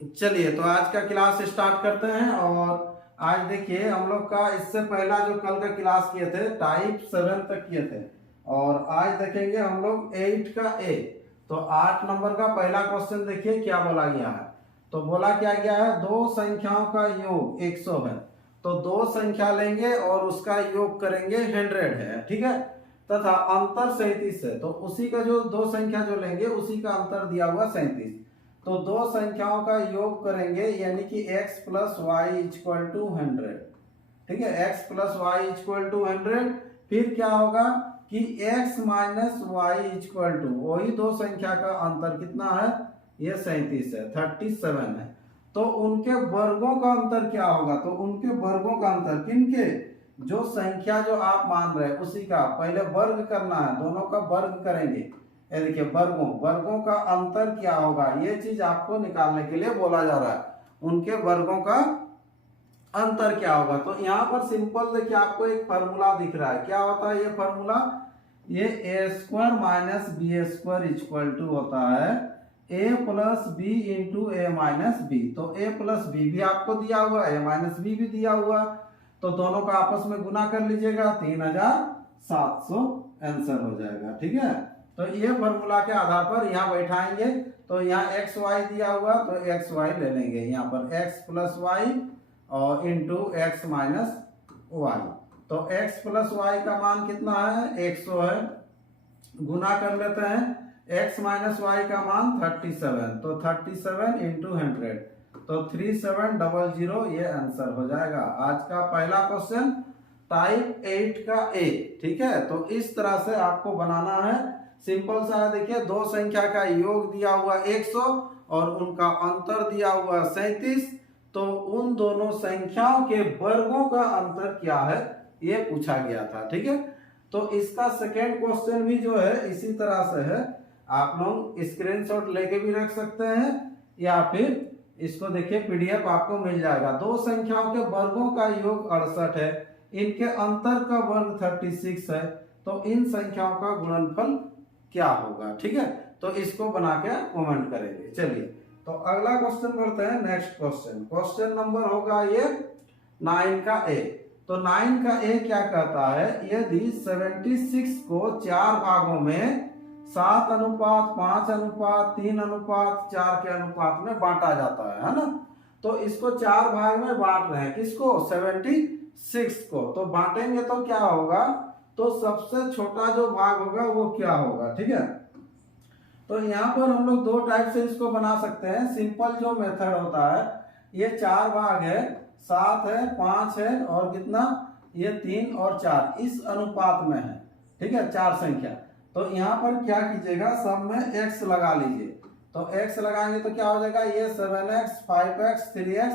चलिए तो आज का क्लास स्टार्ट करते हैं। और आज देखिए हम लोग का इससे पहला जो कल का क्लास किए थे टाइप 7 तक किए थे, और आज देखेंगे हम लोग 8 का ए। तो 8 नंबर का पहला क्वेश्चन देखिए क्या बोला गया है। तो बोला क्या गया है, दो संख्याओं का योग 100 है, तो दो संख्या लेंगे और उसका योग करेंगे 100 है, ठीक है, तथा अंतर 37 है। तो उसी का जो दो संख्या जो लेंगे उसी का अंतर दिया हुआ 37। तो दो संख्याओं का योग करेंगे यानी कि x plus y equal to 100, ठीक है, x plus y equal to 100। फिर क्या होगा कि x minus y equal to वही दो संख्या का अंतर कितना है, ये 37 है, 37 है। तो उनके वर्गों का अंतर क्या होगा, तो उनके वर्गों का अंतर किनके, जो संख्या जो आप मान रहे हैं उसी का पहले वर्ग करना है, दोनों का वर्ग करेंगे। ये देखिए वर्गों का अंतर क्या होगा, ये चीज आपको निकालने के लिए बोला जा रहा है, उनके वर्गों का अंतर क्या होगा। तो यहाँ पर सिंपल देखिए आपको एक फॉर्मूला दिख रहा है, क्या होता है ये फॉर्मूला, ये A square minus B square equal to होता है A plus B into A minus B. तो ए प्लस बी भी आपको दिया हुआ है, ए माइनस बी भी दिया हुआ, तो दोनों का आपस में गुना कर लीजिएगा, 3700 आंसर हो जाएगा, ठीक है। तो ये फॉर्मूला के आधार पर यहाँ बैठाएंगे, तो यहाँ एक्स वाई दिया हुआ तो एक्स वाई ले लेंगे, यहाँ पर एक्स प्लस वाई और इंटू एक्स माइनस वाई। तो x प्लस वाई का मान कितना है, 100 है, गुना कर लेते हैं, x माइनस वाई का मान 37, तो 37 इंटू 100, तो 3700, ये आंसर हो जाएगा आज का पहला क्वेश्चन टाइप 8 का ए, ठीक है। तो इस तरह से आपको बनाना है, सिंपल सा है। देखिए दो संख्या का योग दिया हुआ 100 और उनका अंतर दिया हुआ 37, तो उन दोनों संख्याओं के वर्गों का अंतर क्या है ये पूछा गया था, ठीक है। तो इसका सेकेंड क्वेश्चन भी जो है इसी तरह से है, आप लोग स्क्रीनशॉट लेके भी रख सकते हैं या फिर इसको देखिए पीडीएफ आपको मिल जाएगा। दो संख्याओं के वर्गों का योग 68 है, इनके अंतर का वर्ग 36 है, तो इन संख्याओं का गुणनफल क्या होगा, ठीक है। तो इसको बना के कमेंट करेंगे। चलिए तो अगला क्वेश्चन बढ़ते हैं, नेक्स्ट क्वेश्चन, क्वेश्चन नंबर होगा ये 9 का ए। तो 9 का ए क्या कहता है, यदि 76 को 4 भागों में 7:5:3:4 के अनुपात में बांटा जाता है ना, तो इसको 4 भाग में बांट रहे हैं, किसको, 76 को। तो बांटेंगे तो क्या होगा, तो सबसे छोटा जो भाग होगा वो क्या होगा, ठीक है। तो यहाँ पर हम लोग दो टाइप से इसको बना सकते हैं। सिंपल जो मेथड होता है, ये 4 भाग है, 7 है, 5 है और कितना, ये 3 और 4 इस अनुपात में है, ठीक है, 4 संख्या। तो यहाँ पर क्या कीजिएगा, सब में x लगा लीजिए। तो x लगाएंगे तो क्या हो जाएगा, ये 7x 5x 3x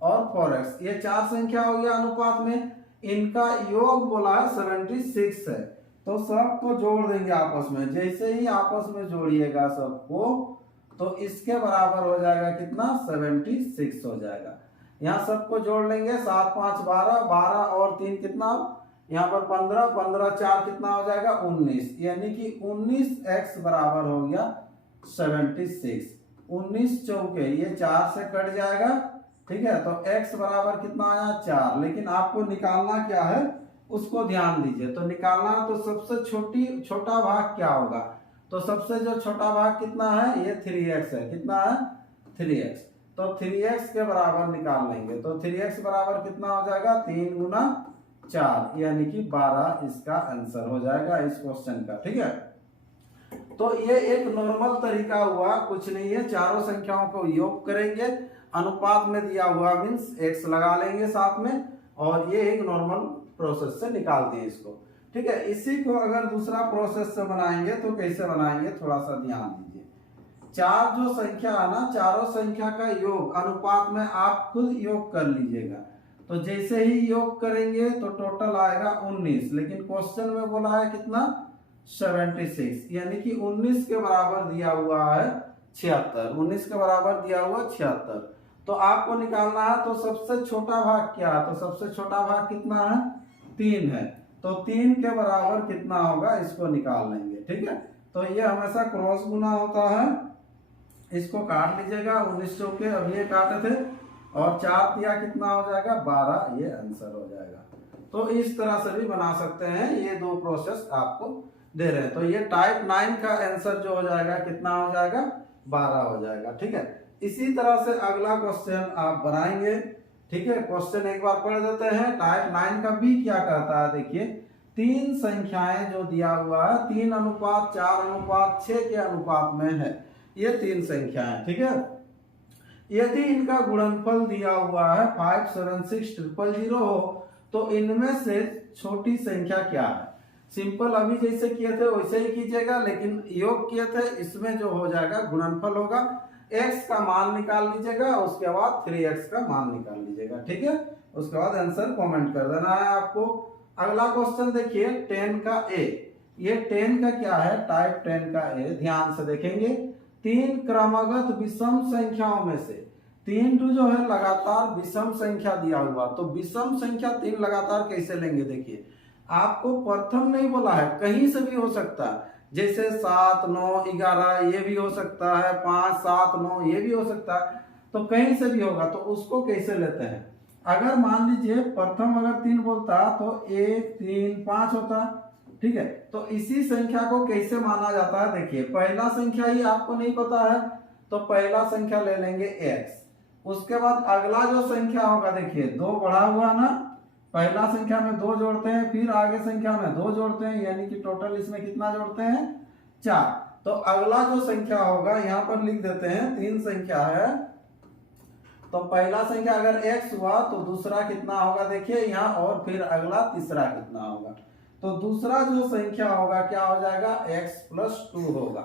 और 4x, ये 4 संख्या हो गया अनुपात में, इनका योग बोला है 76 है। तो सबको जोड़ देंगे आपस में, जैसे ही आपस में जोड़िएगा सबको तो इसके बराबर हो जाएगा कितना, 76 हो जाएगा। यहाँ सबको जोड़ लेंगे, 7 5 12, 12 और 3 कितना, यहाँ पर 15, 15 4 कितना हो जाएगा, 19, यानी कि 19x बराबर हो गया 76। 19 चौके ये 4 से कट जाएगा, ठीक है। तो x बराबर कितना आया, 4। लेकिन आपको निकालना क्या है उसको ध्यान दीजिए। तो निकालना तो सबसे छोटा भाग क्या होगा, तो सबसे जो छोटा भाग कितना है, ये 3x है, कितना है, 3x। तो 3x के बराबर निकाल लेंगे, तो 3x बराबर कितना हो जाएगा, 3 गुना 4 यानी कि 12 इसका आंसर हो जाएगा इस क्वेश्चन का, ठीक है। तो ये एक नॉर्मल तरीका हुआ, कुछ नहीं है, चारों संख्याओं को योग करेंगे, अनुपात में दिया हुआ मीन्स x लगा लेंगे साथ में, और ये एक नॉर्मल प्रोसेस से निकाल दिए इसको, ठीक है। इसी को अगर दूसरा प्रोसेस से बनाएंगे तो कैसे बनाएंगे, थोड़ा सा ध्यान दीजिए। 4 जो संख्या है ना, चारों संख्या का योग अनुपात में आप खुद योग कर लीजिएगा। तो जैसे ही योग करेंगे तो टोटल आएगा 19, लेकिन क्वेश्चन में बोला है कितना, 76, यानी कि 19 के बराबर दिया हुआ है 76, 19 के बराबर दिया हुआ 76। तो आपको निकालना है, तो सबसे छोटा भाग क्या है, तो सबसे छोटा भाग कितना है, 3 है, तो 3 के बराबर कितना होगा इसको निकाल लेंगे, ठीक है। तो ये हमेशा क्रॉस गुना होता है, इसको काट लीजिएगा, 19 चौके अब ये काटे थे और 4 दिया कितना हो जाएगा 12, ये आंसर हो जाएगा। तो इस तरह से भी बना सकते हैं, ये 2 प्रोसेस आपको दे रहे हैं। तो ये टाइप 9 का आंसर जो हो जाएगा कितना हो जाएगा 12 हो जाएगा। ठीक है, इसी तरह से अगला क्वेश्चन आप बनाएंगे। ठीक है, क्वेश्चन एक बार पढ़ देते हैं। टाइप 9 का बी क्या कहता है, देखिए 3 संख्याएं जो दिया हुआ है 3:4:6 के अनुपात में है, ये 3 संख्याएं। ठीक है, यदि इनका गुणनफल दिया हुआ है 576,000 हो तो इनमें से छोटी संख्या क्या है। सिंपल अभी जैसे किए थे वैसे ही कीजिएगा, लेकिन योग किए थे इसमें जो हो जाएगा गुणनफल होगा, x का मान निकाल लीजिएगा, उसके बाद 3x का मान निकाल लीजिएगा। ठीक है, उसके बाद आंसर कमेंट कर देना है आपको। अगला क्वेश्चन देखिए 10 का ए, ये 10 का क्या है, टाइप 10 का ए, ध्यान से देखेंगे। 3 क्रमागत विषम संख्याओं में से 3 जो है लगातार विषम संख्या दिया हुआ, तो विषम संख्या 3 लगातार कैसे लेंगे। देखिए आपको प्रथम नहीं बोला है, कहीं से भी हो सकता है, जैसे 7, 9, 11 ये भी हो सकता है, 5, 7, 9 ये भी हो सकता है, तो कहीं से भी होगा। तो उसको कैसे लेते हैं, अगर मान लीजिए प्रथम अगर 3 बोलता तो 1, 3, 5 होता। ठीक है, तो इसी संख्या को कैसे माना जाता है, देखिए पहला संख्या ही आपको नहीं पता है तो पहला संख्या ले लेंगे x, उसके बाद अगला जो संख्या होगा देखिए 2 बढ़ा हुआ ना, पहला संख्या में 2 जोड़ते हैं, फिर आगे संख्या में 2 जोड़ते हैं, यानी कि टोटल इसमें कितना जोड़ते हैं 4। तो अगला जो संख्या होगा यहाँ पर लिख देते हैं, 3 संख्या है तो पहला संख्या अगर x हुआ तो दूसरा कितना होगा देखिए यहाँ, और फिर अगला तीसरा कितना होगा। तो दूसरा जो संख्या होगा क्या हो जाएगा x+2 होगा,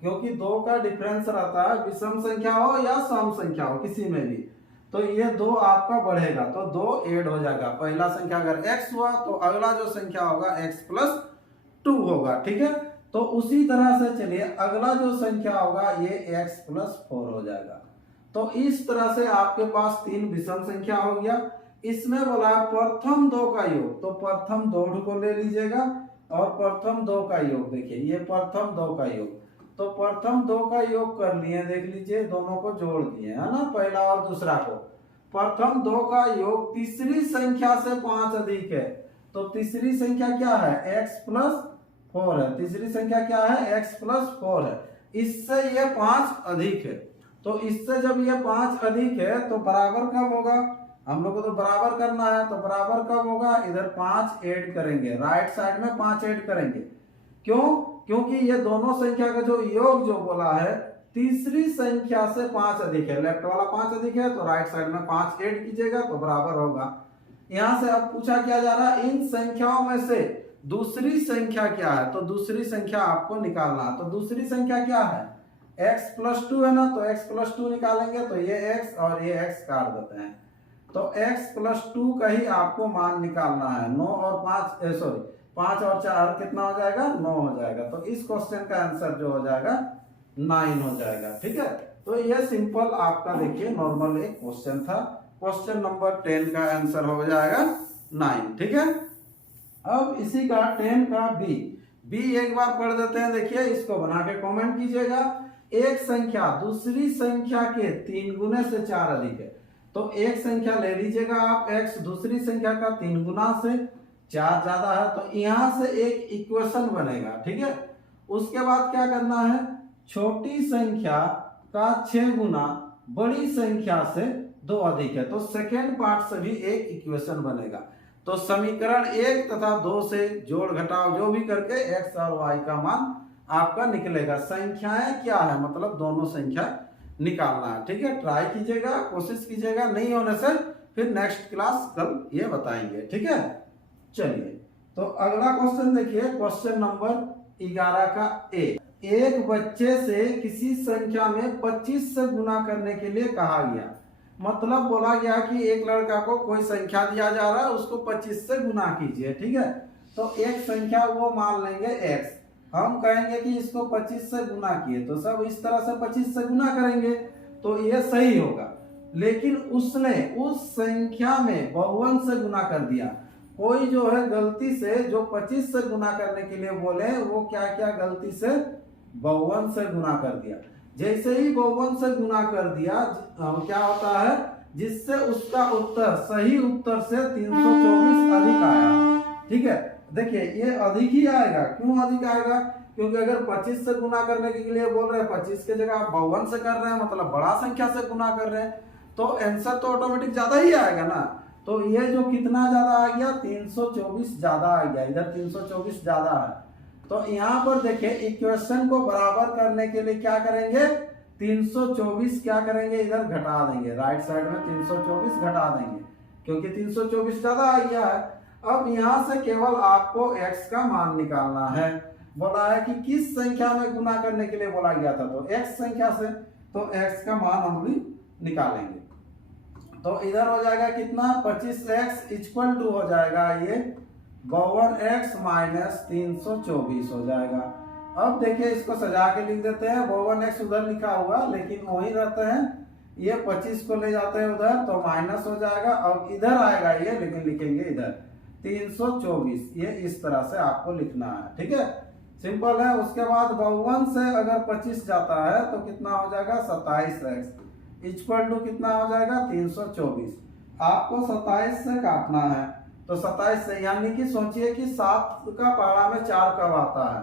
क्योंकि 2 का डिफरेंस रहता है, विषम संख्या हो या सम संख्या हो किसी में भी, तो ये 2 आपका बढ़ेगा तो 2 ऐड हो जाएगा। पहला संख्या अगर x हुआ तो अगला जो संख्या होगा x+2 होगा। ठीक है, तो उसी तरह से चलिए अगला जो संख्या होगा ये x+4 हो जाएगा। तो इस तरह से आपके पास 3 विषम संख्या हो गया। इसमें बोला प्रथम 2 का योग, तो प्रथम 2 को ले लीजिएगा और प्रथम 2 का योग, देखिए ये प्रथम 2 का योग, तो प्रथम 2 का योग कर लिए, देख लीजिए दोनों को जोड़ दिए है ना, पहला और दूसरा को। प्रथम 2 का योग तीसरी संख्या से 5 अधिक है, तो तीसरी संख्या क्या है x+4 है, तीसरी संख्या क्या है x+4 है, इससे ये 5 अधिक है। तो इससे जब ये 5 अधिक है तो बराबर कब होगा, हम लोग को तो बराबर करना है, तो बराबर कब होगा, इधर 5 ऐड करेंगे, राइट साइड में 5 ऐड करेंगे। क्यों, क्योंकि ये दोनों संख्या का जो योग जो बोला है तीसरी संख्या से 5 अधिक है, लेफ्ट वाला 5 अधिक है तो राइट साइड में 5 ऐड कीजिएगा तो बराबर होगा। यहां से अब पूछा क्या जा रहा है, इन संख्याओं में से दूसरी संख्या क्या है, तो दूसरी संख्या आपको निकालना है। तो दूसरी संख्या क्या है x+2 है ना, तो x+2 निकालेंगे तो ये x और ये x काट देते हैं, तो x+2 का ही आपको मान निकालना है। 9 और 5 और 4 कितना हो जाएगा 9 हो जाएगा। तो इस क्वेश्चन का आंसर जो हो जाएगा 9 हो जाएगा। ठीक है, तो ये सिंपल आपका देखिए नॉर्मल एक क्वेश्चन था। क्वेश्चन नंबर 10 का आंसर हो जाएगा 9। ठीक है, अब इसी का 10 का बी एक बार पढ़ देते हैं। देखिए इसको बना के कमेंट कीजिएगा। एक संख्या दूसरी संख्या के 3 गुने से 4 अधिक है, तो एक संख्या ले लीजिएगा आप x, दूसरी संख्या का 3 गुना से 4 ज्यादा है, तो यहां से एक इक्वेशन बनेगा। ठीक है, उसके बाद क्या करना है, छोटी संख्या का 6 गुना बड़ी संख्या से 2 अधिक है, तो सेकेंड पार्ट से भी एक इक्वेशन बनेगा। तो समीकरण 1 तथा 2 से जोड़ घटाव जो भी करके x और y का मान आपका निकलेगा। संख्याएं क्या है, मतलब दोनों संख्या निकालना है। ठीक है, ट्राई कीजिएगा, कोशिश कीजिएगा, नहीं होने से फिर नेक्स्ट क्लास कल ये बताएंगे। ठीक है, चलिए तो अगला क्वेश्चन देखिए, क्वेश्चन नंबर 11 का एक बच्चे से किसी संख्या में 25 से गुना करने के लिए कहा गया। मतलब बोला गया कि एक लड़का को कोई संख्या दिया जा रहा है, उसको 25 से गुना कीजिए। ठीक है, तो एक संख्या वो मान लेंगे x, हम कहेंगे कि इसको 25 से गुना किए, तो सब इस तरह से 25 से गुना करेंगे तो ये सही होगा। लेकिन उसने उस संख्या में बहुवंश से गुना कर दिया। कोई जो है गलती से जो 25 से गुना करने के लिए बोले वो क्या क्या गलती से बहुवंश से गुना कर दिया। जैसे ही बहुवचन से गुना कर दिया क्या होता है, जिससे उसका उत्तर सही उत्तर से 324 अधिक आया। ठीक है, देखिए ये अधिक ही आएगा। क्यों अधिक आएगा? क्योंकि अगर 25 से गुना करने के लिए बोल रहे हैं, 25 के जगह आप 52 से कर रहे हैं, मतलब बड़ा संख्या से गुना कर रहे हैं, तो आंसर तो ऑटोमेटिक ज्यादा ही आएगा ना। तो ये जो कितना ज्यादा आ गया, 324 ज्यादा आ गया, इधर 324 ज्यादा है। तो यहाँ पर देखिए इक्वेशन को बराबर करने के लिए क्या करेंगे, 324 क्या करेंगे, इधर घटा देंगे, राइट साइड में 324 घटा देंगे, क्योंकि 324 ज्यादा आ गया है। अब यहाँ से केवल आपको x का मान निकालना है। बोला है कि किस संख्या में गुना करने के लिए बोला गया था, तो x संख्या से, तो x का मान हम भी निकालेंगे। तो इधर हो जाएगा कितना, 25x इक्वल टू हो जाएगा ये 52x माइनस 324 हो जाएगा। अब देखिए इसको सजा के लिख देते हैं, 52x उधर लिखा हुआ लेकिन वही रहते हैं, ये 25 को ले जाते हैं उधर तो माइनस हो जाएगा। अब इधर आएगा ये, लेकिन लिखेंगे इधर 324, ये इस तरह से आपको लिखना है। ठीक है, सिंपल है। उसके बाद 52 से अगर 25 जाता है तो कितना हो जाएगा, 27x इक्वल टू कितना हो जाएगा, 324। आपको 27 से काटना है, तो 27 से, यानी कि सोचिए कि 7 का पहाड़ा में 4 कब आता है।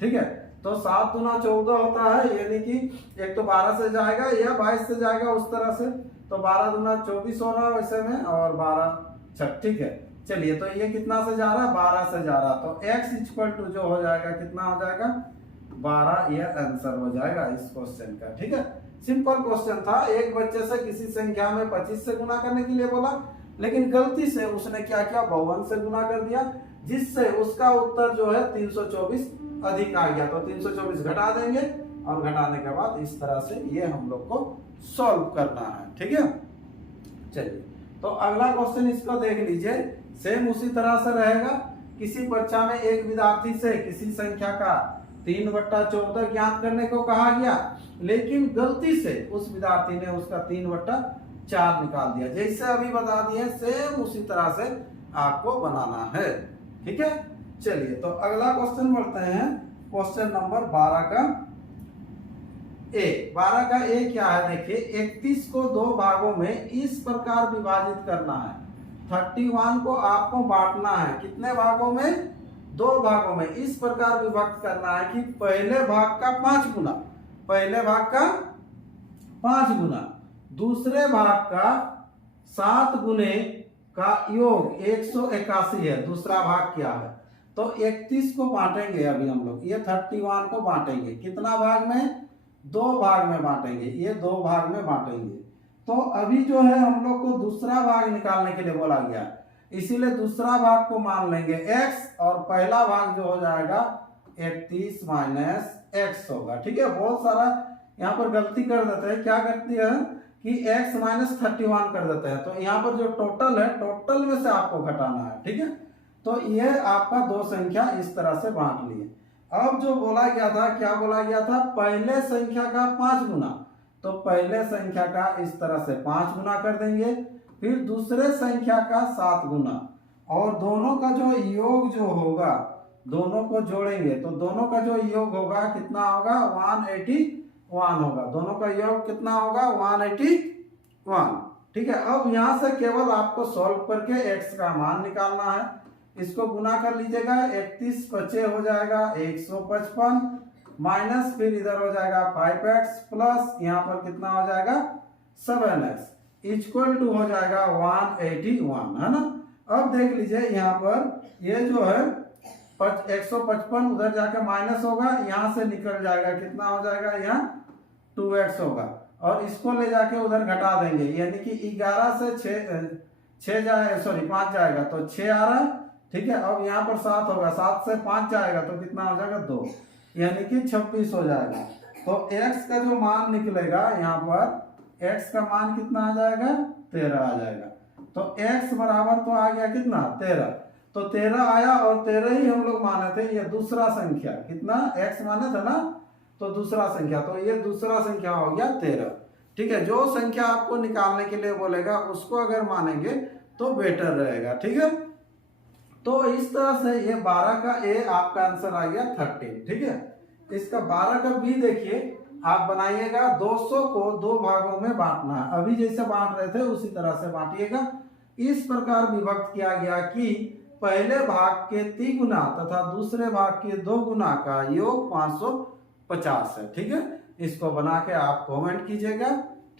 ठीक है, तो 7 दूना 14 होता है, यानी कि एक तो 12 से जाएगा या 22 से जाएगा उस तरह से, तो 12 दूना 24 हो रहा है वैसे में, और 12 छठ। ठीक है, चलिए तो ये कितना से जा रहा है, 12 से जा रहा, तो x इक्वल टू जो हो जाएगा कितना हो जाएगा, 12, ये आंसर हो जाएगा इस क्वेश्चन का। ठीक है, सिंपल क्वेश्चन था। एक बच्चे से किसी संख्या में 25 से गुना करने के लिए बोला, लेकिन गलती से उसने क्या किया, 52 से गुना कर दिया, जिससे उसका उत्तर जो है 324 अधिक आ गया। तो 324 घटा देंगे, और घटाने के बाद इस तरह से ये हम लोग को सॉल्व करना है। ठीक है, चलिए तो अगला क्वेश्चन इसको देख लीजिए, सेम उसी तरह से रहेगा। किसी परीक्षा में एक विद्यार्थी से किसी संख्या का 3/14 ज्ञात करने को कहा गया, लेकिन गलती से उस विद्यार्थी ने उसका 3/4 निकाल दिया। जैसे अभी बता दिए सेम उसी तरह से आपको बनाना है। ठीक है, चलिए तो अगला क्वेश्चन बढ़ते हैं, क्वेश्चन नंबर 12 का ए। 12 का ए क्या है, देखिए 31 को 2 भागों में इस प्रकार विभाजित करना है। 31 को आपको बांटना है, कितने भागों में, 2 भागों में। इस प्रकार विभक्त करना है कि पहले भाग का 5 गुना, पहले भाग का 5 गुना, दूसरे भाग का 7 गुने का योग 181 है। दूसरा भाग क्या है, तो 31 को बांटेंगे अभी हम लोग, ये 31 को बांटेंगे कितना भाग में, 2 भाग में बांटेंगे, ये 2 भाग में बांटेंगे। तो अभी जो है हम लोग को दूसरा भाग निकालने के लिए बोला गया, इसीलिए दूसरा भाग को मान लेंगे x, और पहला भाग जो हो जाएगा 31 माइनस x होगा। ठीक है, बहुत सारा यहाँ पर गलती कर देते हैं, क्या करती है कि x माइनस 31 कर देते हैं, तो यहाँ पर जो टोटल है, टोटल में से आपको घटाना है। ठीक है, तो ये आपका 2 संख्या इस तरह से बांट लिए। अब जो बोला गया था, क्या बोला गया था, पहले संख्या का 5 गुना, तो पहले संख्या का इस तरह से 5 गुना कर देंगे, फिर दूसरे संख्या का 7 गुना, और दोनों का जो योग जो होगा, दोनों को जोड़ेंगे, तो दोनों का जो योग होगा कितना होगा, 181 होगा। दोनों का योग कितना होगा, 181। ठीक है, अब यहाँ से केवल आपको सॉल्व करके x का मान निकालना है। इसको गुना कर लीजिएगा, 31 25 हो जाएगा 155, माइनस फिर इधर हो जाएगा 5x, प्लस यहाँ पर कितना हो जाएगा 7x इक्वल टू हो जाएगा 181, है ना। अब देख लीजिए यहाँ पर ये जो है 155 उधर जाकर माइनस होगा, यहाँ से निकल जाएगा, कितना हो जाएगा, यहाँ 2x होगा, और इसको ले जाके उधर घटा देंगे, यानी कि 11 से 5 जाएगा तो 6 आ रहा है। ठीक है, अब यहाँ पर 7 होगा, 7 से 5 जाएगा तो कितना हो जाएगा, 2, यानी कि 26 हो जाएगा। तो x का जो मान निकलेगा यहाँ पर, x का मान कितना आ जाएगा, 13 आ जाएगा। तो x बराबर तो आ गया कितना, 13, तो 13 आया, और 13 ही हम लोग माने थे, ये दूसरा संख्या कितना, x माने थे ना, तो दूसरा संख्या, तो ये दूसरा संख्या हो गया 13। ठीक है, जो संख्या आपको निकालने के लिए बोलेगा उसको अगर मानेंगे तो बेटर रहेगा। ठीक है, तो इस तरह से ये 12 का ए आपका आंसर आ गया 13। ठीक है, इसका 12 का बी देखिए, आप बनाइएगा 200 को 2 भागों में बांटना है, अभी जैसे बांट रहे थे उसी तरह से बांटिएगा। इस प्रकार विभक्त किया गया कि पहले भाग के 3 गुना तथा दूसरे भाग के 2 गुना का योग 550 है। ठीक है, इसको बना के आप कमेंट कीजिएगा।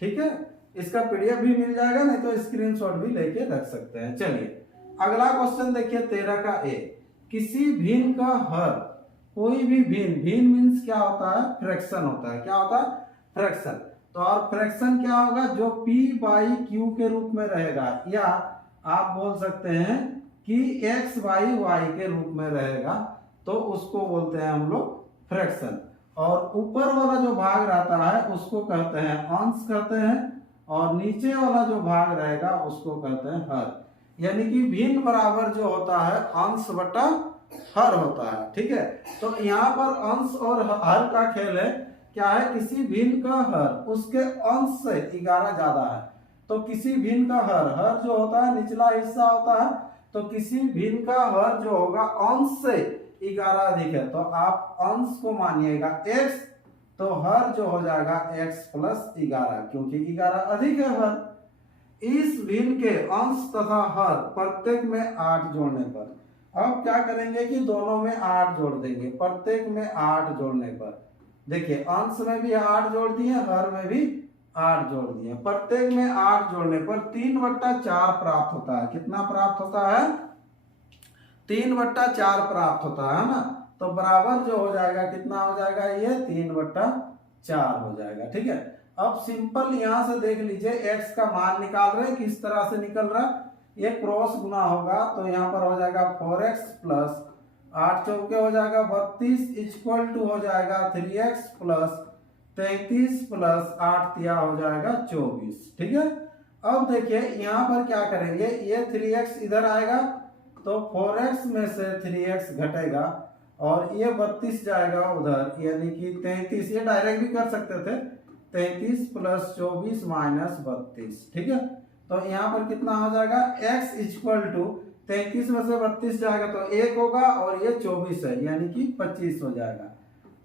ठीक है, इसका पीडीएफ भी मिल जाएगा, नहीं तो स्क्रीनशॉट भी लेके रख सकते हैं। चलिए अगला क्वेश्चन देखिए 13 का ए। किसी भिन्न का हर, कोई भी भिन्न मीन्स क्या होता है, फ्रैक्शन होता है। क्या होता है, फ्रैक्शन। तो और फ्रैक्शन क्या होगा, जो p बाई क्यू के रूप में रहेगा, या आप बोल सकते हैं कि x बाई वाई के रूप में रहेगा, तो उसको बोलते हैं हम लोग फ्रैक्शन। और ऊपर वाला जो भाग रहता है उसको कहते हैं अंश कहते हैं, और नीचे वाला जो भाग रहेगा उसको कहते हैं हर। यानी कि भिन्न बराबर जो होता है अंश बटा हर होता है। ठीक है, तो यहाँ पर अंश और हर का खेल है। क्या है, किसी भिन्न का हर उसके अंश से 11 ज्यादा है, तो किसी भिन्न का हर जो होता है निचला हिस्सा होता है, तो किसी भिन्न का हर जो होगा अंश से 11 अधिक है, तो आप अंश को मानिएगा x, तो हर जो हो जाएगा x प्लस 11, क्योंकि 11 अधिक है हर। इस भिन्न के अंश तथा हर प्रत्येक में 8 जोड़ने पर, अब क्या करेंगे कि दोनों में 8 जोड़ देंगे। प्रत्येक में 8 जोड़ने पर देखिए अंश में भी 8 जोड़ दिए, हर में भी 8 जोड़ दिए। प्रत्येक में 8 जोड़ने पर 3/4 प्राप्त होता है। कितना प्राप्त होता है, 3/4 प्राप्त होता है ना। तो बराबर जो हो जाएगा कितना हो जाएगा, ये 3/4 हो जाएगा। ठीक है, अब सिंपल यहां से देख लीजिए x का मान निकाल रहे हैं, किस तरह से निकल रहा है, ये क्रॉस गुना होगा, तो यहाँ पर हो जाएगा 4x प्लस 8 चौके हो जाएगा 32 इक्वल टू हो जाएगा 3x प्लस 33 प्लस 8 तिया हो जाएगा 24। ठीक है, अब देखिए यहाँ पर क्या करेंगे, ये 3x इधर आएगा, तो 4x में से 3x घटेगा, और ये 32 जाएगा उधर, यानी कि 33, ये डायरेक्ट भी कर सकते थे, 33 प्लस 24 माइनस 32। ठीक है, तो यहाँ पर कितना हो जाएगा, x इक्वल टू 33 में से 32 जाएगा तो 1 होगा, और ये 24 है यानी कि 25 हो जाएगा।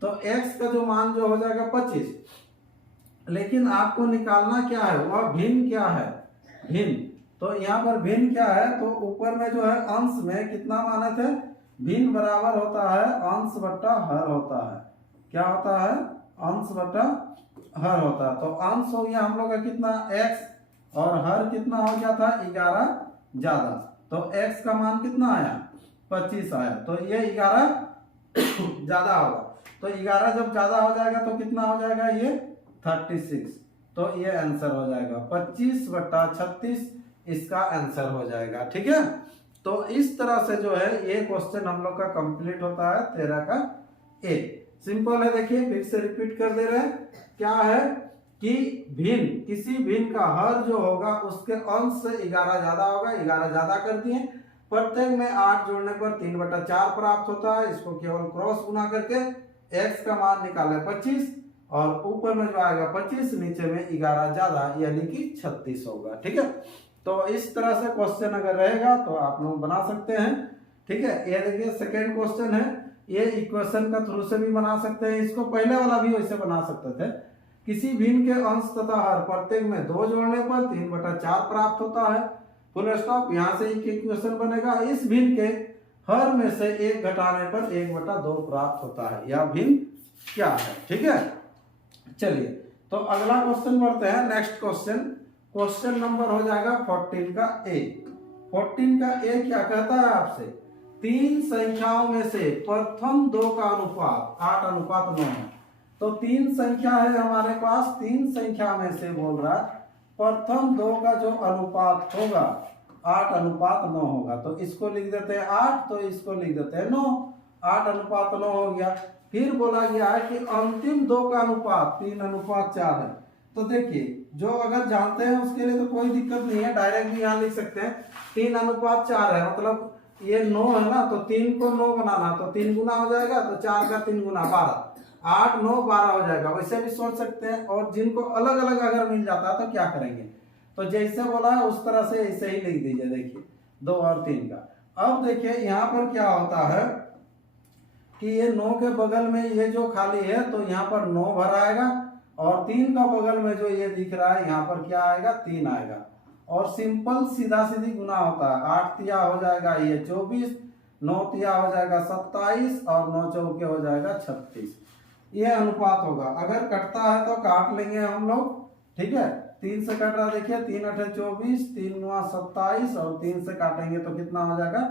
तो x का जो मान जो हो जाएगा 25, लेकिन आपको निकालना क्या है, वह भिन्न क्या है, भिन्न। तो यहाँ पर भिन्न क्या है, तो ऊपर में जो है अंश में कितना माने थे, भिन्न बराबर होता है अंश बट्टा हर होता है। क्या होता है, अंश बट्टा हर होता है। तो अंश हो गया हम लोग का कितना x, और हर कितना हो गया था 11 ज्यादा, तो x का मान कितना आया 25 आया, तो ये 11 ज्यादा होगा। तो 11 जब ज्यादा हो जाएगा तो कितना हो जाएगा, ये 36, तो ये आंसर हो जाएगा 25/36 इसका आंसर हो जाएगा। ठीक है, तो इस तरह से जो है ये क्वेश्चन हम लोग का कंप्लीट होता है 13 का ए। सिंपल है, देखिए फिर से रिपीट कर दे रहे हैं। क्या है कि भिन्न, किसी भिन्न का हर जो होगा उसके अंश से 11 ज्यादा होगा, 11 ज्यादा कर दिए। प्रत्येक में 8 जोड़ने पर 3/4 प्राप्त होता है, इसको केवल क्रॉस गुना करके x का मान निकाले 25, और ऊपर में जो आएगा 25, नीचे में 11 ज्यादा यानी कि 36 होगा। ठीक है, तो इस तरह से क्वेश्चन अगर रहेगा तो आप लोग बना सकते हैं। ठीक है, ये देखिए सेकेंड क्वेश्चन है, ये इक्वेशन का थ्रू से भी बना सकते हैं, इसको पहले वाला भी वैसे बना सकते थे। किसी भिन्न के अंश तथा हर प्रत्येक में 2 जोड़ने पर 3/4 प्राप्त होता है, फुल स्टॉप। यहाँ से एक इक्वेशन बनेगा, इस भिन्न के हर में से 1 घटाने पर 1/2 प्राप्त होता है, यह भिन्न क्या है। ठीक है, चलिए तो अगला क्वेश्चन बढ़ते हैं। नेक्स्ट क्वेश्चन नंबर हो जाएगा 14 का ए। 14 का ए क्या कहता है आपसे, 3 संख्याओं में से प्रथम 2 का अनुपात 8:9 है। तो 3 संख्या है हमारे पास, 3 संख्या में से बोल रहा है प्रथम 2 का जो अनुपात होगा 8:9 होगा। तो इसको लिख देते हैं 8, तो इसको लिख देते हैं 9, 8:9 हो गया। फिर बोला गया है कि अंतिम 2 का अनुपात 3:4 है। तो देखिए जो अगर जानते हैं उसके लिए तो कोई दिक्कत नहीं है, डायरेक्ट भी यहाँ लिख सकते हैं 3:4 है, मतलब ये 9 है ना, तो 3 को 9 बनाना, तो 3 गुना हो जाएगा, तो 4 का 3 गुना 12, 8, 9, 12 हो जाएगा। वैसे भी सोच सकते हैं, और जिनको अलग अलग अगर मिल जाता है तो क्या करेंगे, तो जैसे बोला है उस तरह से ऐसे ही लिख दीजिए। देखिए 2 और 3 का। अब देखिए यहाँ पर क्या होता है कि ये 9 के बगल में ये जो खाली है तो यहाँ पर 9 भर आएगा, और 3 का बगल में जो ये दिख रहा है यहाँ पर क्या आएगा, 3 आएगा। और सिंपल सीधा सीधी गुना होता है, 8 तिया हो जाएगा ये 24, 9 तिया हो जाएगा 27 और 9 चौके हो जाएगा 36। ये अनुपात होगा। अगर कटता है तो काट लेंगे हम लोग, ठीक है। 3 से कट रहा, देखिए 3 8 24, 3 9 27 और 3 से काटेंगे तो कितना हो जाएगा,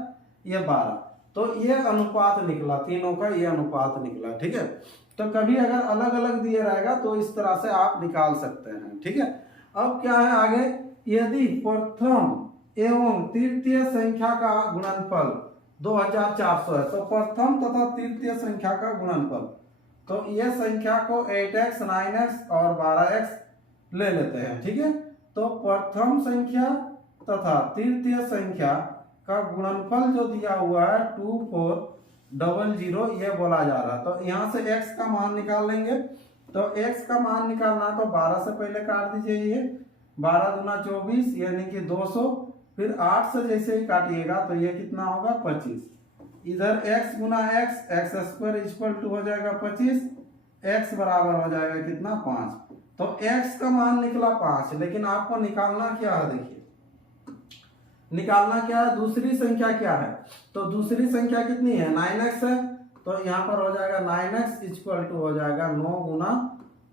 ये 12। तो ये अनुपात निकला, तीनों का ये अनुपात निकला, ठीक है। तो कभी अगर अलग अलग दिए रहेगा तो इस तरह से आप निकाल सकते हैं, ठीक है। अब क्या है आगे, यदि प्रथम एवं तृतीय संख्या का गुणनफल 2400 है, तो प्रथम तथा तृतीय संख्या का गुणनफल, तो ये संख्या को 8x 9x और 12x ले लेते हैं, ठीक है। तो प्रथम संख्या तथा तृतीय संख्या का गुणनफल जो दिया हुआ है 2400, ये बोला जा रहा है। तो यहाँ से x का मान निकाल लेंगे। तो x का मान निकालना तो 12 से पहले काट दीजिए, ये 12 दूना 24 यानी कि 200, फिर 8 से जैसे ही काटिएगा तो ये कितना होगा 25। इधर x गुना x, x square equal to हो जाएगा 25, x बराबर हो जाएगा कितना 5। तो x का मान निकला 5, लेकिन आपको निकालना क्या है, देखिए निकालना क्या है, दूसरी संख्या क्या है। तो दूसरी संख्या कितनी है, 9x है। तो यहाँ पर हो जाएगा 9x इक्वल टू हो जाएगा 9 गुना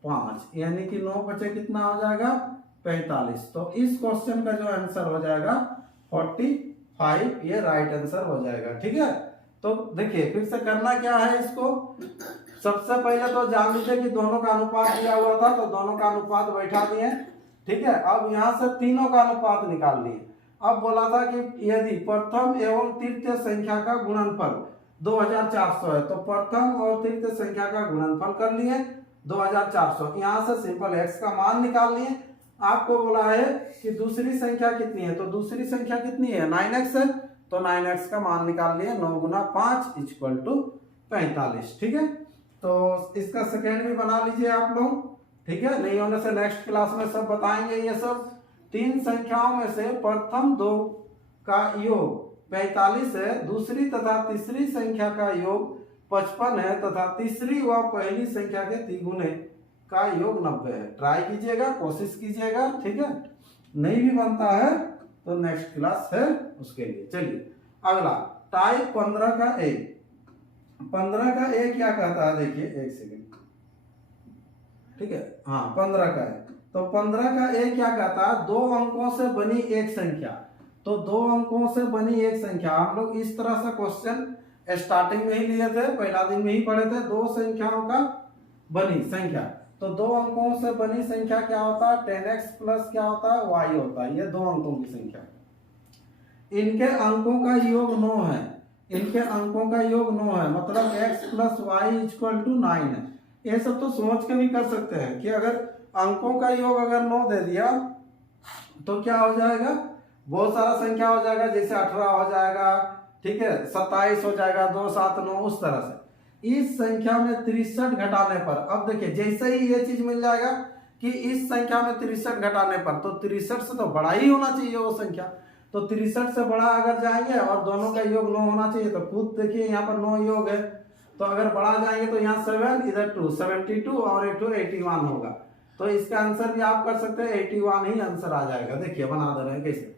5, यानी कि 9 बचे कितना हो जाएगा 45। तो इस क्वेश्चन का जो आंसर हो जाएगा 45, ये राइट आंसर हो जाएगा, ठीक है। तो देखिए फिर से करना क्या है इसको, सबसे पहले तो जान लीजिए कि दोनों का अनुपात दिया हुआ था, तो दोनों का अनुपात बैठा दिए, ठीक है। अब यहाँ से तीनों का अनुपात निकाल लिए। अब बोला था कि यदि प्रथम एवं तृतीय संख्या का गुणनफल 2400 है, तो प्रथम और तृतीय संख्या का गुणनफल कर लिए 2400। यहाँ से सिंपल x का मान निकाल लिए। आपको बोला है कि दूसरी संख्या कितनी है, तो दूसरी संख्या कितनी है 9x है, तो 9x का मान निकाल लिए 9 गुना 5 इक्वल टू 45, ठीक है। तो इसका सेकेंड भी बना लीजिए आप लोग, ठीक है। नहीं होने से नेक्स्ट क्लास में सब बताएंगे ये सब। 3 संख्याओं में से प्रथम 2 का योग 45 है, दूसरी तथा तीसरी संख्या का योग 55 है तथा तीसरी व पहली संख्या के तिगुने का योग 90 है। ट्राई कीजिएगा, कोशिश कीजिएगा, ठीक है। नहीं भी बनता है तो नेक्स्ट क्लास है उसके लिए। चलिए अगला टाइप 15 का ए। 15 का ए क्या कहता है, देखिए एक सेकंड, ठीक है। हाँ 15 का ए, तो 15 का ए क्या कहता है, 2 अंकों से बनी एक संख्या। तो 2 अंकों से बनी एक संख्या, हम लोग इस तरह से क्वेश्चन स्टार्टिंग में ही लिए थे, पहला दिन में ही पढ़े थे। 2 संख्याओं का बनी संख्या, तो 2 अंकों से बनी संख्या क्या होता है, 10x प्लस क्या होता है y होता है। ये 2 अंकों की संख्या, इनके अंकों का योग 9 है, इनके अंकों का योग 9 है, मतलब x plus y equal to 9 है। ये सब तो सोच के भी कर सकते हैं कि अगर अंकों का योग अगर 9 दे दिया तो क्या हो जाएगा, बहुत सारा संख्या हो जाएगा, जैसे 18 हो जाएगा, ठीक है, 27 हो जाएगा, 2 7 9, उस तरह से। इस संख्या में 63 घटाने पर, अब देखिए जैसे ही ये चीज मिल जाएगा कि इस संख्या में 63 घटाने पर, तो 63 से तो बड़ा ही होना चाहिए वो संख्या। तो 63 से बड़ा अगर जाएंगे और दोनों का योग 9 होना चाहिए, तो खुद देखिए यहाँ पर 9 योग है, तो अगर बढ़ा जाएंगे तो यहाँ 7, इधर 2, 72 और 81 होगा। तो इसका आंसर भी आप कर सकते हैं, 81 ही आंसर आ जाएगा। देखिए बना दे रहे हैं कैसे,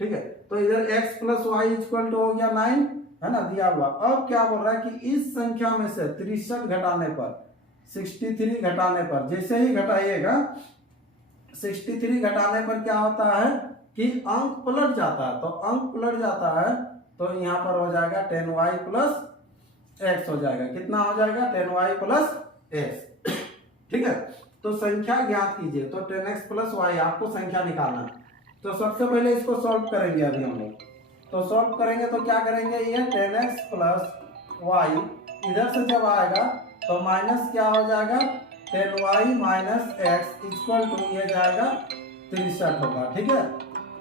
ठीक है। तो इधर x plus y equal to हो गया 9, है ना, दिया हुआ। अब क्या बोल रहा है कि इस संख्या में से 63 घटाने पर, 63 घटाने पर, जैसे ही घटाइएगा 63 घटाने पर क्या होता है कि अंक पलट जाता है। तो अंक पलट जाता है तो यहाँ पर हो जाएगा 10y प्लस x हो जाएगा। कितना हो जाएगा, 10y प्लस x, ठीक है। तो संख्या ज्ञात कीजिए, तो 10x प्लस y आपको संख्या निकालना है। तो सबसे पहले इसको सॉल्व करेंगे अभी हम लोग। तो सॉल्व करेंगे तो क्या करेंगे, ये 10x प्लस वाई इधर से जब आएगा तो माइनस क्या हो जाएगा, 10y minus x equal to ये जाएगा 63 होगा, ठीक है।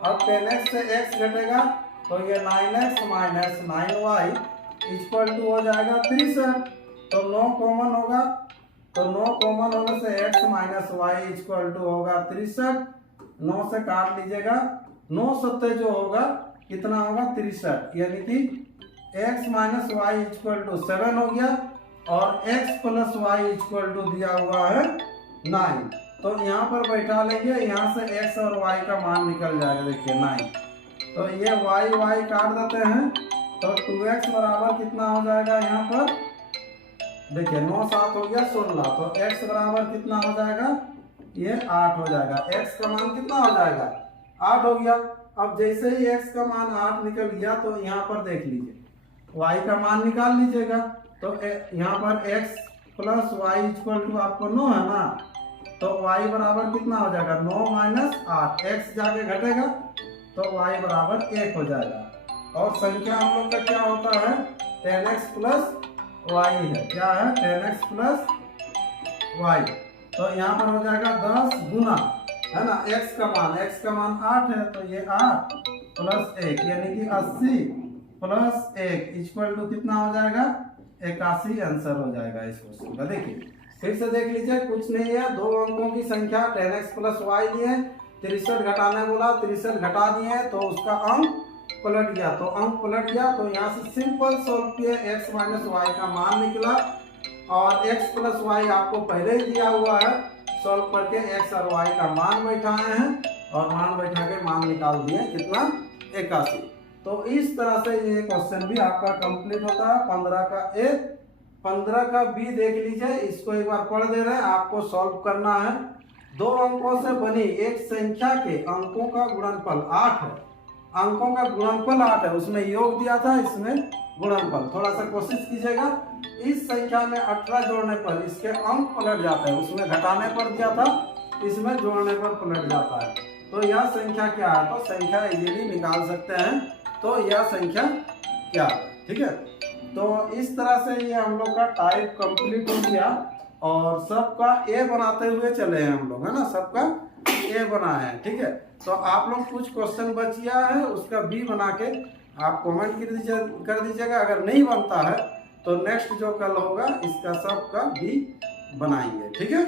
अब 10x से x घटेगा तो ये 9x minus 9y equal to हो जाएगा 63। तो 9 कॉमन होगा, तो 9 कॉमन होने से x minus y equal to होगा 63। 9 से काट लीजिएगा, 9 सत्ते जो होगा कितना होगा 63, यानी कि x minus y equal to 7 हो गया और x plus y equal to दिया हुआ है 9। तो यहाँ पर बैठा लेंगे, यहाँ से x और y का मान निकल जाएगा। देखिए 9, तो ये y काट देते हैं, तो 2x बराबर कितना हो जाएगा यहाँ पर, देखिए 9 7 हो गया 16, तो x बराबर कितना हो जाएगा, ये 8 हो जाएगा। x का मान कितना हो जाएगा, 8 हो गया। अब जैसे ही x का मान 8 निकल गया, तो यहाँ पर देख लीजिए y का मान निकाल लीजिएगा। तो यहाँ पर x plus y equal to आपको 9 है ना, तो y बराबर कितना हो जाएगा, 9 माइनस 8, x जाके घटेगा तो y बराबर 1 हो जाएगा। और संख्या हम लोग का क्या होता है, 10x प्लस y है, क्या है 10x प्लस y। तो यहाँ पर हो जाएगा 10 गुना, है ना, x का मान 8 है, तो ये 8 प्लस 1 यानी कि 80 प्लस 1 इक्वल टू कितना हो जाएगा, 81 आंसर हो जाएगा इस क्वेश्चन का। देखिए फिर से देख लीजिए, कुछ नहीं है, दो अंकों की संख्या 10x प्लस y लिए, 63 घटाने बोला, 63 घटा दिए तो उसका अंक पलट गया, तो अंक पलट गया, तो यहाँ से सिंपल सोल्व किए, x माइनस वाई का मान निकला, और x प्लस वाई आपको पहले ही दिया हुआ है, सॉल्व करके x और y का मान बैठाए हैं, और मान बैठा के मान निकाल दिए कितना, 81। तो इस तरह से ये क्वेश्चन भी आपका कंप्लीट होता है। 15 का A, 15 का B देख लीजिए, इसको एक बार पढ़ दे रहे हैं, आपको सॉल्व करना है। दो अंकों से बनी एक संख्या के अंकों का गुणनफल 8 है, अंकों का गुणनफल 8 है, उसमें योग दिया था, इसमें गुणनफल। थोड़ा सा कोशिश कीजिएगा, इस संख्या में 18 जोड़ने पर इसके अंक पलट जाते हैं, उसमें घटाने पर दिया था, इसमें जोड़ने पर पलट जाता है। तो यह संख्या क्या है, तो संख्या इजीली निकाल सकते हैं, तो यह संख्या क्या है, ठीक है। तो इस तरह से ये हम लोग का टाइप कंप्लीट हो गया, और सबका ए बनाते हुए चले हैं हम लोग, है ना, सबका ए बनाए हैं, ठीक है। तो आप लोग कुछ क्वेश्चन बच गया है, उसका बी बना के आप कमेंट कर दीजिएगा। अगर नहीं बनता है तो नेक्स्ट जो कल होगा इसका सबका बी बनाएंगे, ठीक है।